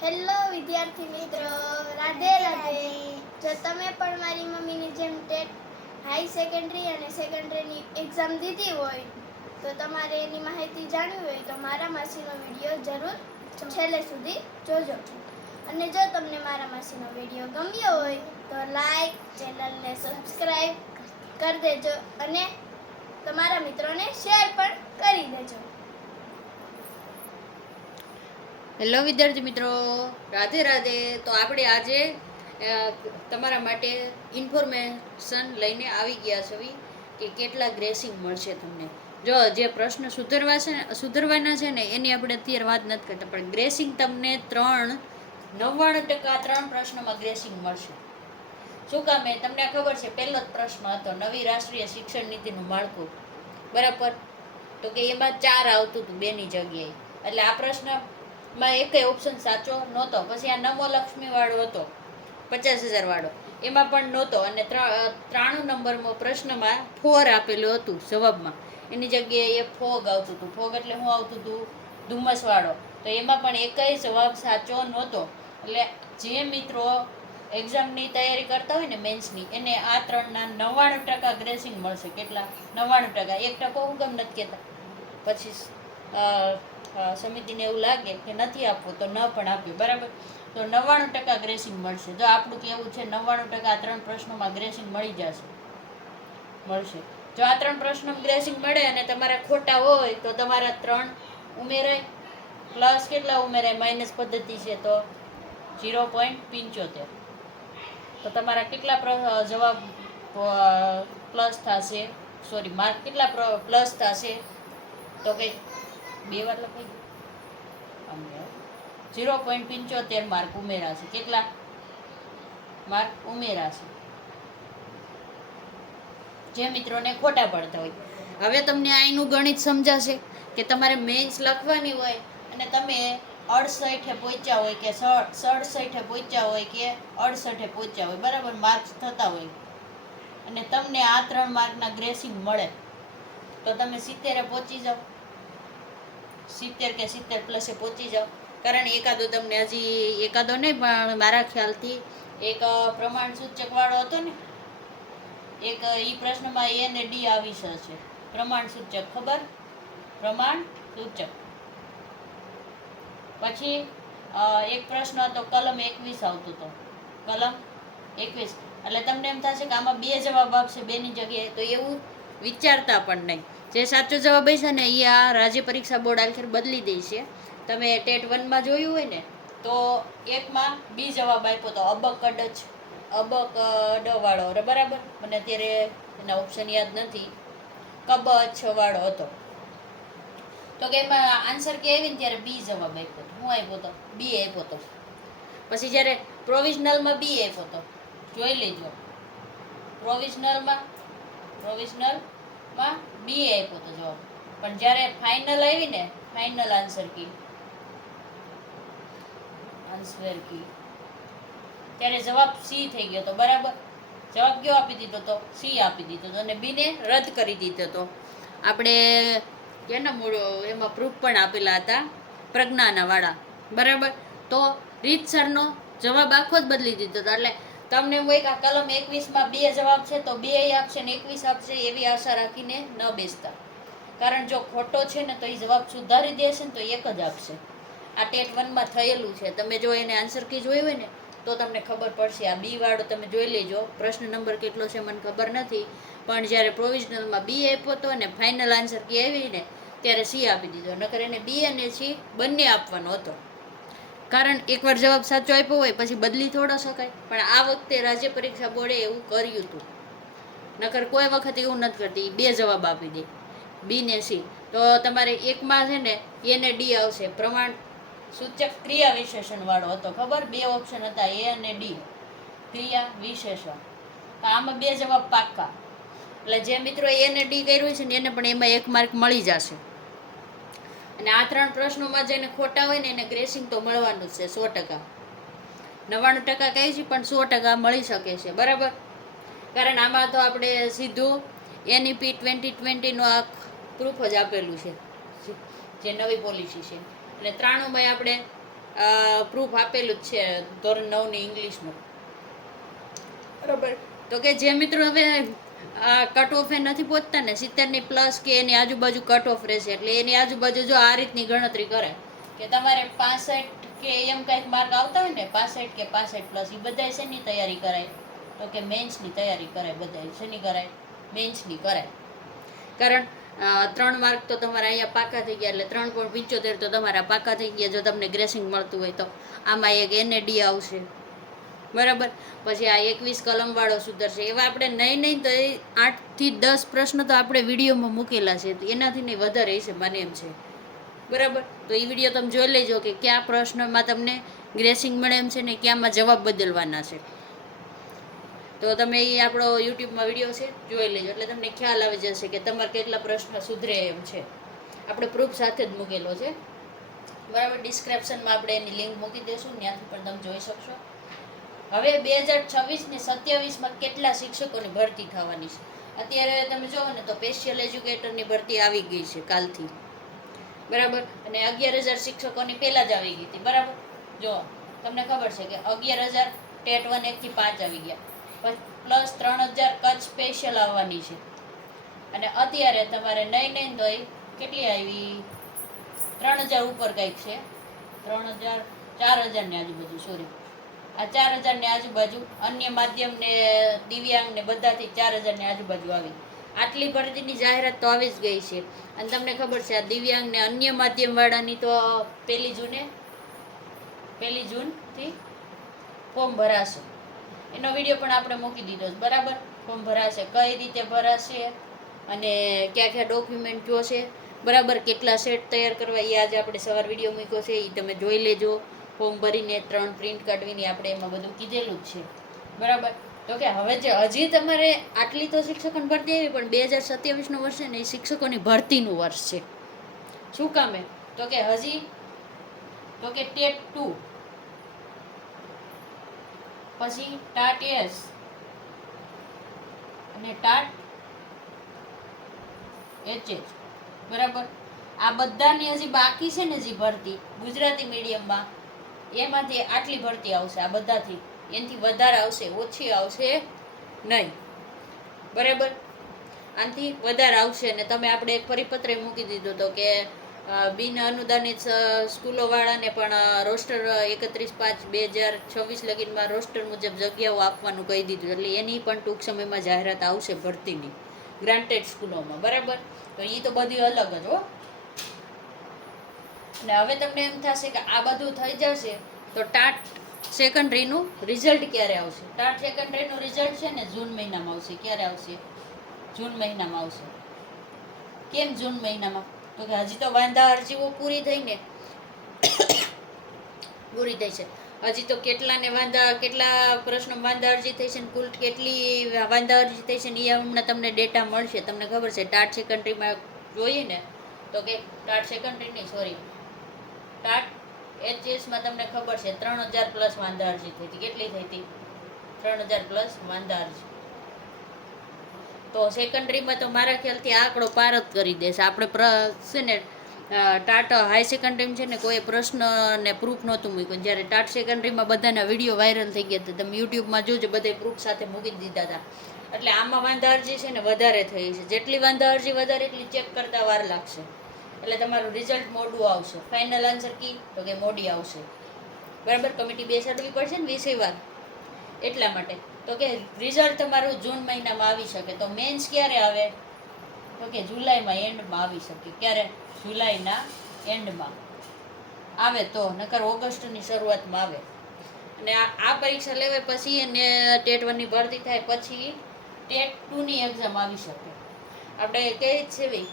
Hello વિદ્યાર્થી મિત્રો, રાધે રાધે. જો તમે પણ મારી મમ્મીની જેમ ટેટ હાઈ સેકન્ડરી અને સેકન્ડરીની એક્ઝામ દીધી હોય તો તમારે એની માહિતી જાણવી હોય તો મારા માસીનો વિડીયો જરૂર છેલ્લે સુધી જોજો. અને જો તમને મારા માસીનો વિડીયો ગમ્યો હોય તો લાઈક, ચેનલને સબસ્ક્રાઈબ કરી દેજો અને તમારા મિત્રોને શેર પણ કરી દેજો. હેલો વિદ્યાર્થી મિત્રો, રાધે રાધે. તો આપણે આજે તમારા માટે ઇન્ફોર્મેશન લઈને આવી ગયા છે કે કેટલા ગ્રેસિંગ મળશે તમને. જો જે પ્રશ્ન સુધરવાના છે ને એની આપણે અત્યારે વાત નથી કરતા, પણ ગ્રેસિંગ તમને 99% 3 પ્રશ્નોમાં ગ્રેસિંગ મળશે. શું કામે? તમને ખબર છે, પહેલો જ પ્રશ્ન હતો નવી રાષ્ટ્રીય શિક્ષણ નીતિનું માળખું, બરાબર? તો કે એમાં 4 આવતું હતું 2ની જગ્યાએ, એટલે આ પ્રશ્ન માં એકેય ઓપ્શન સાચો નહોતો. પછી આ નમો લક્ષ્મી વાળો હતો 50,000 વાળો, એમાં પણ નહોતો. અને 93 નંબરમાં પ્રશ્નમાં 4 આપેલું હતું જવાબમાં, એની જગ્યાએ ફોગ આવતું હતું. ફોગ એટલે શું આવતું હતું? ધુમ્મસ વાળો. તો એમાં પણ એકેય જવાબ સાચો નહોતો. એટલે જે મિત્રો એક્ઝામની તૈયારી કરતા હોય ને મેન્સની, એને આ 3ના 99% ગ્રેસિંગ મળશે. કેટલા? 99%. 1% હું કેમ નથી કહેતા? પછી સમિતિને એવું લાગે કે નથી આપવું તો ન પણ આપ્યું, બરાબર? તો 99% ગ્રેસિંગ મળશે. જો આપણું કેવું છે 99% આ 3 પ્રશ્નોમાં ગ્રેસિંગ મળશે. જો આ 3 પ્રશ્નો ગ્રેસિંગ મળે અને તમારા ખોટા હોય તો તમારા 3 ઉમેરાય, પ્લસ કેટલા ઉમેરાય? માઇનસ પદ્ધતિ છે તો 0.75. તો તમારા કેટલા જવાબ પ્લસ થશે? સોરી, માર્ક કેટલા પ્લસ થશે? તો કંઈક 2 વાર લખાઈ 0.75 માર્ક ઉમેરાશે. કેટલા માર્ક ઉમેરાશે? જે મિત્રોને ખોટા પડતા હોય. હવે તમને આનું ગણિત સમજાશે કે તમારે મેન્સ લખવાની હોય અને તમે 68 પહોંચ્યા હોય કે 67 પહોંચ્યા હોય કે 68 પહોંચ્યા હોય, બરાબર? માર્ક્સ થતા હોય અને તમને આ 3 માર્કના ગ્રેસિંગ મળે તો તમે 70 પહોંચી જાઓ, 70 કે 70 પ્લસે પહોંચી જાઓ. કારણ એકાદો તમને હજી એકાદો નહીં, પણ મારા ખ્યાલથી એક પ્રમાણ સૂચક વાળો હતો ને, એક ઈ પ્રશ્નમાં એ ને ડી આવી છે. પ્રમાણ સૂચક, ખબર? પ્રમાણ સૂચક. પછી એક પ્રશ્ન હતો કલમ 21 આવતું હતો, કલમ 21. એટલે તમને એમ થશે કે આમાં 2 જવાબ આપશે 2ની જગ્યાએ, તો એવું વિચારતા પણ નહીં. જે સાચો જવાબ હશે ને એ આ રાજ્ય પરીક્ષા બોર્ડ આખર બદલી દે છે. તમે ટેટ 1માં જોયું હોય ને તો એકમાં બી જવાબ આપ્યો તો અબકડ વાળો, બરાબર? મને અત્યારે એના ઓપ્શન યાદ નથી. કબચ વાળો હતો. તો કે એમાં આન્સર કે આવી ને ત્યારે બી જવાબ આપ્યો હતો. હું આપ્યો હતો? બી આપ્યો હતો. પછી જ્યારે પ્રોવિઝનલમાં બી આપ્યો હતો, જોઈ લેજો. પ્રોવિઝનલમાં બી આપ્યો હતો જવાબ. પણ જ્યારે ફાઇનલ આવી ને, ફાઇનલ આન્સર કી ત્યારે જવાબ સી થઈ ગયો હતો, બરાબર? જવાબ કયો આપી દીધો હતો? સી આપી દીધો હતો. અને બીને રદ કરી દીધો હતો. આપણે કેના મૂળ એમાં પ્રૂફ પણ આપેલા હતા પ્રજ્ઞાના વાળા, બરાબર? તો રીતસરનો જવાબ આખો જ બદલી દીધો હતો. એટલે તમને હું એક આ કલમ 21માં 2 જવાબ છે તો 2 આપશે ને 21 આપશે એવી આશા રાખીને ન બેસતા. કારણ જો ખોટો છે ને તો એ જવાબ સુધારી દેશે ને તો એક જ આપશે. આ ટેટ 1માં થયેલું છે. તમે જો એને આન્સર કી જોઈ હોય ને તો તમને ખબર પડશે. આ બી વાળો તમે જોઈ લેજો. પ્રશ્ન નંબર કેટલો છે મને ખબર નથી, પણ જ્યારે પ્રોવિઝનલમાં બી આપ્યો હતો અને ફાઇનલ આન્સર કી આવી ને ત્યારે સી આપી દીધો. નકર એને બી અને સી બંને આપવાનો હતો. કારણ એકવાર જવાબ સાચો આપ્યો હોય પછી બદલી થોડો શકાય. પણ આ વખતે રાજ્ય પરીક્ષા બોર્ડે એવું કર્યું હતું. નકર કોઈ વખત એવું નથી કરતી, 2 જવાબ આપી દે, બી ને સી. તો તમારે એકમાં છે ને એ ને ડી આવશે. પ્રમાણ સૂચક ક્રિયા વિશેષણ વાળો હતો, ખબર? 2 ઓપ્શન હતા, એ અને ડી, ક્રિયા વિશેષણ. આમાં 2 જવાબ પાક્કા. એટલે જે મિત્રો એ ને ડી કર્યું છે ને એને પણ એમાં 1 માર્ક મળી જશે. અને આ 3 પ્રશ્નોમાં જેને ખોટા હોય ને એને ગ્રેસિંગ તો મળવાનું જ છે 100%. 99% કહે છે પણ 100% મળી શકે છે, બરાબર? કારણ આમાં તો આપણે સીધું NEP 2020નો આ પ્રૂફ જ આપેલું છે, જે નવી પોલિસી છે. અને 93માં આપણે પ્રૂફ આપેલું જ છે ધોરણ 9ની ઇંગ્લિશનું. બરાબર. તો કે જે મિત્રો હવે કટ ઓફ એ નથી પહોંચતા ને 70ની પ્લસ કે એની આજુબાજુ કટ ઓફ રહેશે, એટલે એની આજુબાજુ જો આ રીતની ગણતરી કરે કે તમારે 65 કે એમ કંઈક માર્ક આવતા હોય ને 65 કે 65 પ્લસ, એ બધા શેની તૈયારી કરાય? તો કે મેન્સની તૈયારી કરાય. બધા શેની કરાય? મેન્સની કરાય. કારણ 3 માર્ક તો તમારા અહીંયા પાકા થઈ ગયા, એટલે 3.75 તો તમારા પાકા થઈ ગયા જો તમને ગ્રેસિંગ મળતું હોય તો. આમાં એક NAD આવશે, બરાબર. પછી આ 21 કલમવાળો સુધરશે. એવા આપણે નહીં તો 8 થી 10 પ્રશ્ન તો આપણે વિડીયોમાં મૂકેલા છે, એનાથી નહીં વધારે હશે મને એમ છે, બરાબર. તો એ વિડીયો તમે જોઈ લેજો કે કયા પ્રશ્નમાં તમને ગ્રેસિંગ મળે એમ છે ને ક્યાંમાં જવાબ બદલવાના છે. તો તમે એ આપણો યુટ્યુબમાં વિડીયો છે જોઈ લેજો, એટલે તમને ખ્યાલ આવી જશે કે તમારે કેટલા પ્રશ્ન સુધરે એમ છે. આપણે પ્રૂફ સાથે જ મૂકેલો છે, બરાબર. ડિસ્ક્રિપ્શનમાં આપણે એની લિંક મૂકી દઈશું, ત્યાંથી પણ તમે જોઈ શકશો. હવે 2026 ને 27માં કેટલા શિક્ષકોની ભરતી થવાની છે? અત્યારે તમે જોવો ને તો સ્પેશિયલ એજ્યુકેટરની ભરતી આવી ગઈ છે કાલથી, બરાબર. અને 11,000 શિક્ષકોની પહેલાં જ આવી ગઈ હતી, બરાબર. જો તમને ખબર છે કે 11,000 ટેટ 1 1 થી 5 આવી ગયા, પ્લસ 3,000 કચ્છ સ્પેશિયલ આવવાની છે. અને અત્યારે તમારે નહીં તો એ કેટલી આવી? 3,000 ઉપર કંઈક છે, 3,000 4,000ની આજુબાજુ, સોરી, આ 4,000ની આજુબાજુ. અન્ય માધ્યમ ને દિવ્યાંગ ને બધાથી 4,000ની આજુબાજુ આવી. આટલી ભરતીની જાહેરાત તો આવી જ ગઈ છે. અને તમને ખબર છે આ દિવ્યાંગ ને અન્ય માધ્યમવાળાની તો 1 જૂનથી ફોર્મ ભરાશે. એનો વિડીયો પણ આપણે મૂકી દીધો છે, બરાબર. ફોર્મ ભરાશે, કઈ રીતે ભરાશે અને કયા કયા ડોક્યુમેન્ટ જોશે, બરાબર. કેટલા સેટ તૈયાર કરવા એ આજે આપણે સવાર વિડીયો મૂક્યો છે, એ તમે જોઈ લેજો. ફોર્મ ભરીને 3 પ્રિન્ટ કાઢવીને આપણે એમાં બધું કીધેલું જ છે, બરાબર. તો કે હવે જે હજી તમારે આટલી તો શિક્ષકોની ભરતી આવી, પણ 2027નું વર્ષ છે ને એ શિક્ષકોની ભરતીનું વર્ષ છે. શું કામે? તો કે હજી તો કે ટેટ 2, પછી ટાટ એસ અને ટાટ HH, બરાબર. આ બધાની હજી બાકી છે ને જે ભરતી ગુજરાતી મીડિયમમાં, એમાંથી આટલી ભરતી આવશે. આ બધાથી એનાથી વધારે આવશે, ઓછી આવશે નહીં, બરાબર. આનાથી વધારે આવશે. અને તમે આપણે એક પરિપત્ર મૂકી દીધો હતો કે બિન અનુદાનિત સ્કૂલોવાળાને પણ રોસ્ટર 31/5/2026 લગીનમાં રોસ્ટર મુજબ જગ્યાઓ આપવાનું કહી દીધું. એટલે એની પણ ટૂંક સમયમાં જાહેરાત આવશે ભરતીની ગ્રાન્ટેડ સ્કૂલોમાં, બરાબર. તો એ તો બધી અલગ જ હો. અને હવે તમને એમ થશે કે આ બધું થઈ જશે તો ટાટ સેકન્ડરીનું રિઝલ્ટ ક્યારે આવશે? ટાટ સેકન્ડરીનું રિઝલ્ટ છે ને જૂન મહિનામાં આવશે. ક્યારે આવશે? જૂન મહિનામાં આવશે. કેમ જૂન મહિનામાં? તો કે હજી તો વાંધા અરજીઓ પૂરી થઈને પૂરી થઈ છે. હજી તો કેટલા પ્રશ્નો વાંધા અરજી થઈ છે ને કુલ કેટલી વાંધા અરજી થઈ છે ને એ હમણાં તમને ડેટા મળશે. તમને ખબર છે ટાટ સેકન્ડરીમાં જોઈએ ને તો કે ટાટ સેકન્ડરીની સોરી ટાટ HSમાં તમને ખબર છે 3,000 પ્લસ વાંધા અરજી થઈ હતી. કેટલી થઈ હતી? 3,000 પ્લસ વાંધા અરજી. તો સેકન્ડરીમાં તો મારા ખ્યાલથી આંકડો પાર જ કરી દેશે. આપણે છે ને ટાટ હાઈ સેકન્ડરીમાં છે ને કોઈ પ્રશ્ન ને પ્રૂફ નહોતું મૂક્યું. જ્યારે ટાટ સેકન્ડરીમાં બધાના વિડીયો વાયરલ થઈ ગયા હતા. તમે યુટ્યુબમાં જોજો, બધે પ્રૂફ સાથે મૂકી દીધા હતા. એટલે આમાં વાંધા અરજી છે ને વધારે થઈ છે. જેટલી વાંધા અરજી વધારે એટલી ચેક કરતા વાર લાગશે. એટલે તમારું રિઝલ્ટ મોડું આવશે. ફાઇનલ આન્સર કી તો કે મોડી આવશે, બરાબર. કમિટી બેસાડવી પડશે ને વિષયવાર, એટલા માટે. તો કે રિઝલ્ટ તમારું જૂન મહિનામાં આવી શકે. તો મેન્સ ક્યારે આવે? તો કે જુલાઈમાં એન્ડમાં આવી શકે. ક્યારે? જુલાઈના એન્ડમાં આવે તો, નકર ઓગસ્ટની શરૂઆતમાં આવે. અને આ પરીક્ષા લેવાય પછી એને ટેટ 1ની ભરતી થાય પછી ટેટ 2ની એક્ઝામ આવી શકે. આપણે કહી જ છે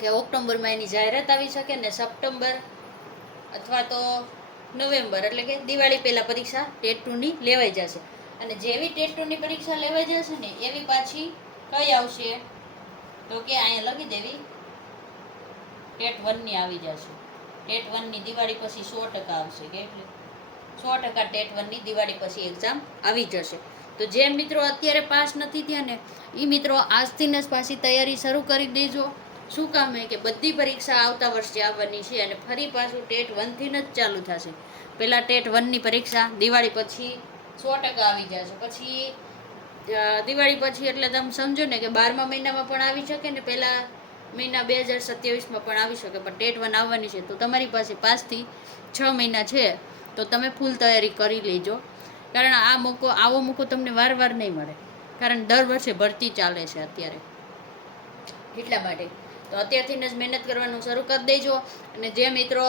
કે ઓક્ટોબરમાં એની જાહેરાત આવી શકે ને સપ્ટેમ્બર અથવા તો નવેમ્બર, એટલે કે દિવાળી પહેલાં પરીક્ષા ટેટ 2ની લેવાઈ જશે. અને જેવી ટેટ 2ની પરીક્ષા લેવાઈ જશે ને એવી પાછી કઈ આવશે? તો કે અહીંયા લખી દેવી ટેટ 1ની આવી જશે. ટેટ 1ની દિવાળી પછી 100% આવશે. કેટલી? 100% ટેટ 1ની દિવાળી પછી એક્ઝામ આવી જશે. તો જે મિત્રો અત્યારે પાસ નથી થયા ને એ મિત્રો આજથી જ પાછી તૈયારી શરૂ કરી દેજો. શું કામ હે કે બધી પરીક્ષા આવતા વર્ષે આવવાની છે અને ફરી પાછું ટેટ 1 થી જ ચાલુ થશે. પહેલાં ટેટ 1ની પરીક્ષા દિવાળી પછી 100% આવી જશે. પછી દિવાળી પછી એટલે તમે સમજો ને કે 12મા મહિનામાં પણ આવી શકે ને પહેલા મહિના 2027માં પણ આવી શકે, પણ ટેટ 1 આવવાની છે તો તમારી પાસે 5 થી 6 મહિના છે, તો તમે ફૂલ તૈયારી કરી લેજો. કારણ આવો મોકો તમને વાર નહીં મળે, કારણ દર વર્ષે ભરતી ચાલે છે અત્યારે, એટલા માટે તો અત્યારથી જ મહેનત કરવાનું શરૂ કરી દેજો. અને જે મિત્રો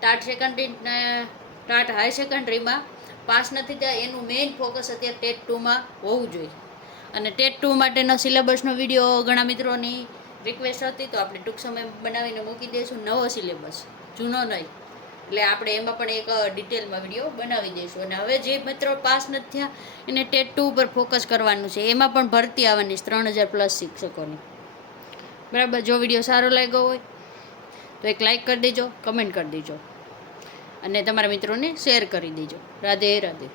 ટાટ સેકન્ડરી ને ટાટ હાઈ સેકન્ડરીમાં પાસ નથી થયા એનું મેઇન ફોકસ અત્યારે ટેટ 2માં હોવું જોઈએ. અને ટેટ 2 માટેનો સિલેબસનો વિડીયો ઘણા મિત્રોની રિક્વેસ્ટ હતી, તો આપણે ટૂંક સમય બનાવીને મૂકી દઈશું. નવો સિલેબસ, જૂનો નહીં, એટલે આપણે એમાં પણ એક ડિટેલમાં વિડીયો બનાવી દઈશું. અને હવે જે મિત્રો પાસ નથી થયા એને ટેટ 2 ઉપર ફોકસ કરવાનું છે. એમાં પણ ભરતી આવવાની છે 3000+ શિક્ષકોની. બરાબર. જો વિડીયો સારો લાગ્યો હોય તો એક લાઈક કરી દેજો, કમેન્ટ કરી દેજો અને તમારા મિત્રોને શેર કરી દેજો. રાધે રાધે.